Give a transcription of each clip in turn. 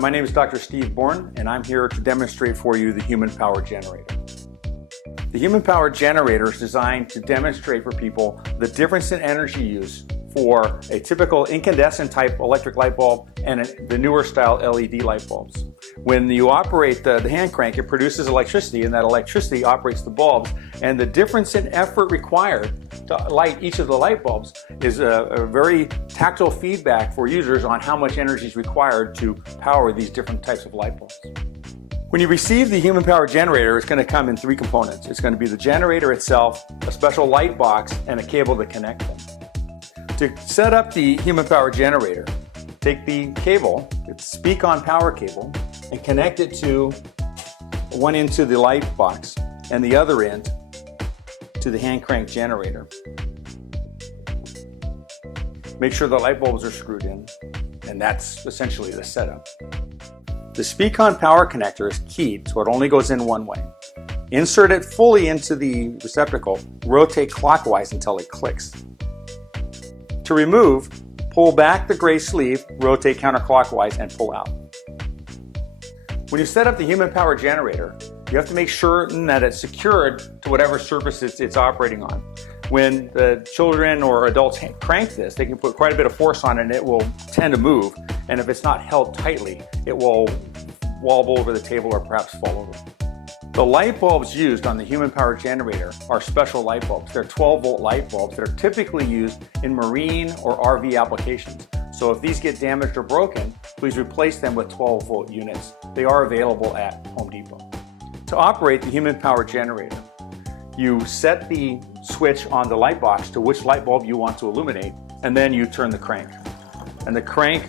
My name is Dr. Steve Bourne, and I'm here to demonstrate for you the Human Power Generator. The Human Power Generator is designed to demonstrate for people the difference in energy use for a typical incandescent type electric light bulb and the newer style LED light bulbs. When you operate the hand crank, it produces electricity, and that electricity operates the bulbs, and the difference in effort required to light each of the light bulbs is a very tactile feedback for users on how much energy is required to power these different types of light bulbs. When you receive the Human Power Generator, it's going to come in three components. It's going to be the generator itself, a special light box, and a cable to connect them. To set up the Human Power Generator, take the cable, it's Speak-On power cable, and connect it to one end to the light box and the other end to the hand crank generator. Make sure the light bulbs are screwed in, and that's essentially the setup. The Speak-On power connector is keyed, so it only goes in one way. Insert it fully into the receptacle, rotate clockwise until it clicks. To remove, pull back the gray sleeve, rotate counterclockwise, and pull out. When you set up the Human Power Generator, you have to make sure that it's secured to whatever surface it's operating on. When the children or adults crank this, they can put quite a bit of force on it and it will tend to move. And if it's not held tightly, it will wobble over the table or perhaps fall over. The light bulbs used on the Human Power Generator are special light bulbs. They're 12-volt light bulbs that are typically used in marine or RV applications. So if these get damaged or broken, please replace them with 12-volt units. They are available at Home Depot. To operate the Human Power Generator, you set the switch on the light box to which light bulb you want to illuminate, and then you turn the crank. And the crank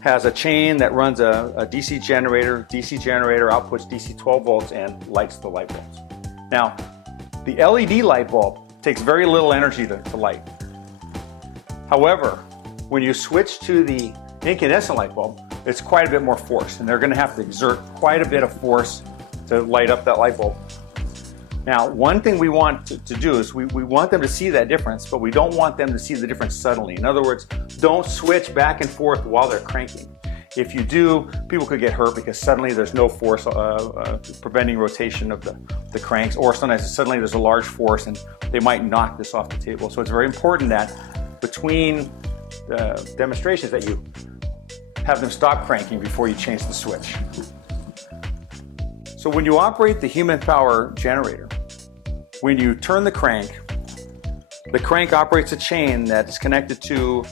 has a chain that runs a DC generator. DC generator outputs DC 12 volts and lights the light bulbs. Now, the LED light bulb takes very little energy to light. However, when you switch to the incandescent light bulb, it's quite a bit more force, and they're going to have to exert quite a bit of force to light up that light bulb. Now, one thing we want to do is we want them to see that difference, but we don't want them to see the difference suddenly. In other words, don't switch back and forth while they're cranking. If you do, people could get hurt because suddenly there's no force preventing rotation of the cranks, or sometimes suddenly there's a large force and they might knock this off the table. So it's very important that between the demonstrations that you have them stop cranking before you change the switch. So when you operate the Human Power Generator, when you turn the crank operates a chain that's connected to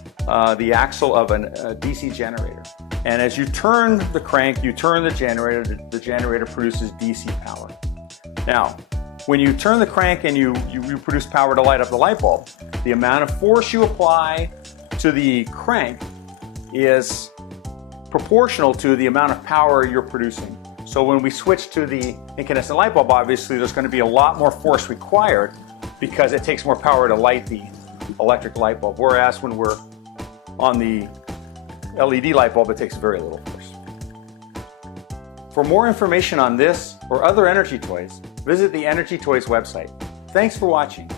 the axle of a DC generator. And as you turn the crank, you turn the generator produces DC power. Now, when you turn the crank and you produce power to light up the light bulb, the amount of force you apply to the crank is proportional to the amount of power you're producing. So when we switch to the incandescent light bulb, obviously there's going to be a lot more force required because it takes more power to light the electric light bulb. Whereas when we're on the LED light bulb, it takes very little force. For more information on this or other energy toys, visit the Energy Toys website. Thanks for watching.